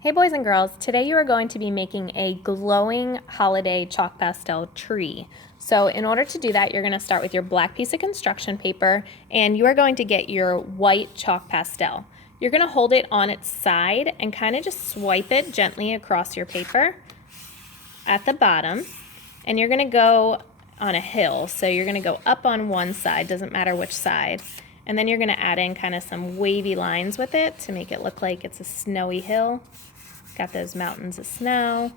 Hey boys and girls, today you are going to be making a glowing holiday chalk pastel tree. So in order to do that, you're going to start with your black piece of construction paper and you are going to get your white chalk pastel. You're going to hold it on its side and kind of just swipe it gently across your paper at the bottom, and you're going to go on a hill. So you're going to go up on one side, doesn't matter which side, and then you're going to add in kind of some wavy lines with it to make it look like it's a snowy hill. Got those mountains of snow.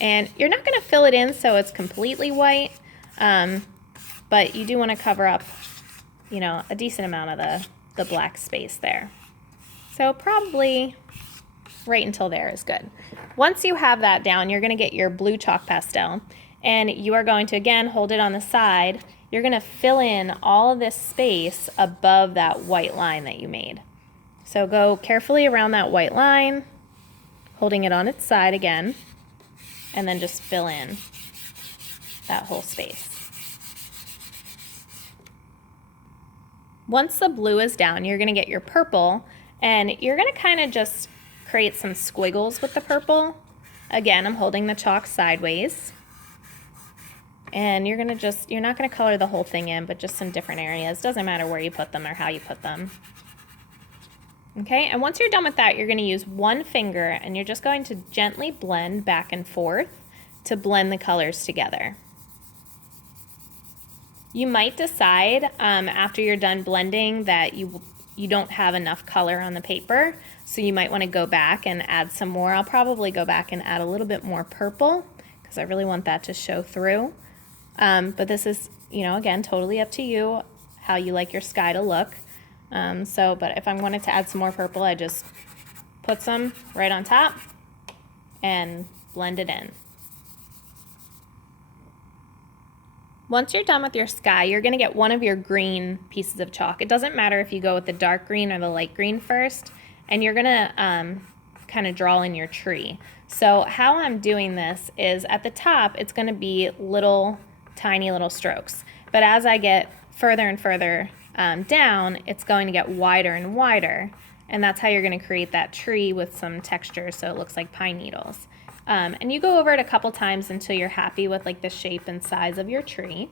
And you're not going to fill it in so it's completely white, but you do want to cover up, a decent amount of the black space there. So probably right until there is good. Once you have that down, you're going to get your blue chalk pastel, and you are going to, again, hold it on the side. You're going to fill in all of this space above that white line that you made. So go carefully around that white line, holding it on its side again, and then just fill in that whole space. Once the blue is down, you're going to get your purple, and you're going to kind of just create some squiggles with the purple. Again, I'm holding the chalk sideways, and you're not going to color the whole thing in, but just some different areas. Doesn't matter where you put them or how you put them. Okay, and once you're done with that, you're going to use one finger and you're just going to gently blend back and forth to blend the colors together. You might decide after you're done blending that you don't have enough color on the paper, so you might want to go back and add some more. I'll probably go back and add a little bit more purple because I really want that to show through. But this is, again, totally up to you how you like your sky to look. But if I wanted to add some more purple, I just put some right on top and blend it in. Once you're done with your sky, you're going to get one of your green pieces of chalk. It doesn't matter if you go with the dark green or the light green first, and you're going to kind of draw in your tree. So how I'm doing this is at the top, it's going to be tiny little strokes. But as I get further and further down, it's going to get wider and wider, and that's how you're going to create that tree with some texture so it looks like pine needles. And you go over it a couple times until you're happy with the shape and size of your tree.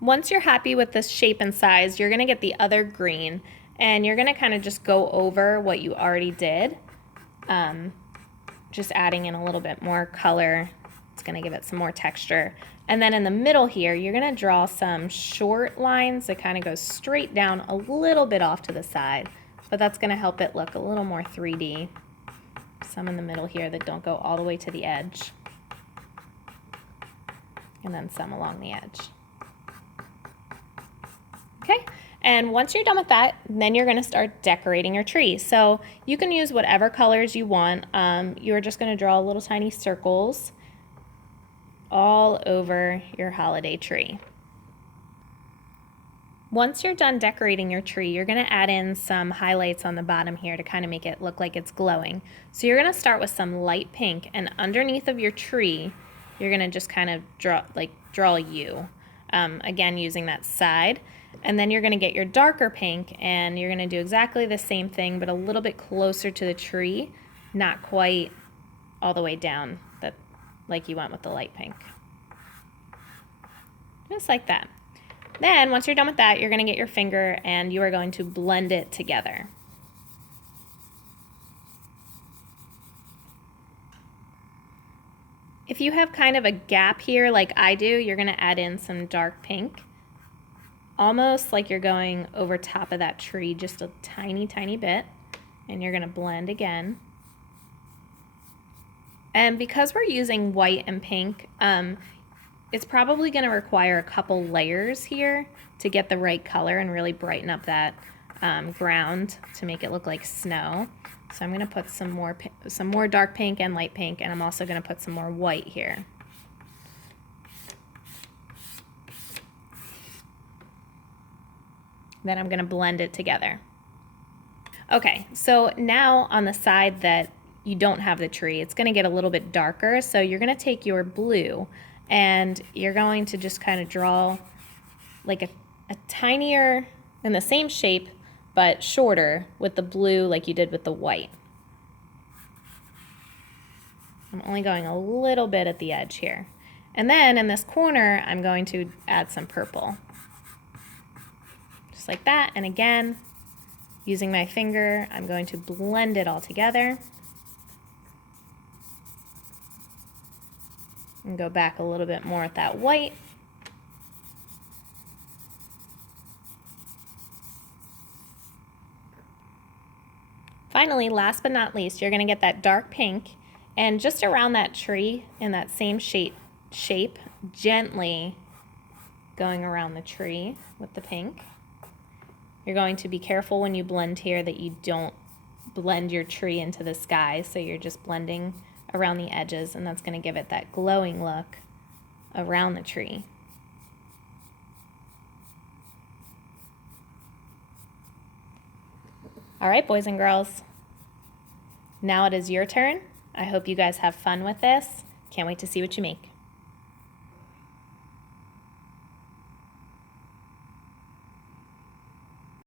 Once you're happy with the shape and size, you're going to get the other green, and you're going to kind of just go over what you already did, just adding in a little bit more color. It's going to give it some more texture. And then in the middle here, you're going to draw some short lines that kind of go straight down a little bit off to the side, but that's going to help it look a little more 3D. Some in the middle here that don't go all the way to the edge, and then some along the edge. Okay, and once you're done with that, then you're going to start decorating your tree. So you can use whatever colors you want. You're just going to draw little tiny circles all over your holiday tree. Once you're done decorating your tree, you're going to add in some highlights on the bottom here to kind of make it look like it's glowing. So you're going to start with some light pink, and underneath of your tree, you're going to just kind of draw you, again using that side. And then you're going to get your darker pink, and you're going to do exactly the same thing, but a little bit closer to the tree, not quite all the way down like you went with the light pink. Just like that. Then, once you're done with that, you're going to get your finger and you are going to blend it together. If you have kind of a gap here like I do, you're going to add in some dark pink, almost like you're going over top of that tree just a tiny, tiny bit, and you're going to blend again. And because we're using white and pink, it's probably going to require a couple layers here to get the right color and really brighten up that ground to make it look like snow. So I'm going to put some more dark pink and light pink, and I'm also going to put some more white here. Then I'm going to blend it together. Okay, so now on the side that you don't have the tree, it's going to get a little bit darker, so you're going to take your blue and you're going to just kind of draw like a tinier, in the same shape, but shorter with the blue like you did with the white. I'm only going a little bit at the edge here. And then in this corner, I'm going to add some purple. Just like that, and again, using my finger, I'm going to blend it all together. And go back a little bit more with that white. Finally, last but not least, you're gonna get that dark pink, and just around that tree in that same shape, gently going around the tree with the pink. You're going to be careful when you blend here that you don't blend your tree into the sky, so you're just blending around the edges, and that's going to give it that glowing look around the tree. All right, boys and girls, now it is your turn. I hope you guys have fun with this. Can't wait to see what you make.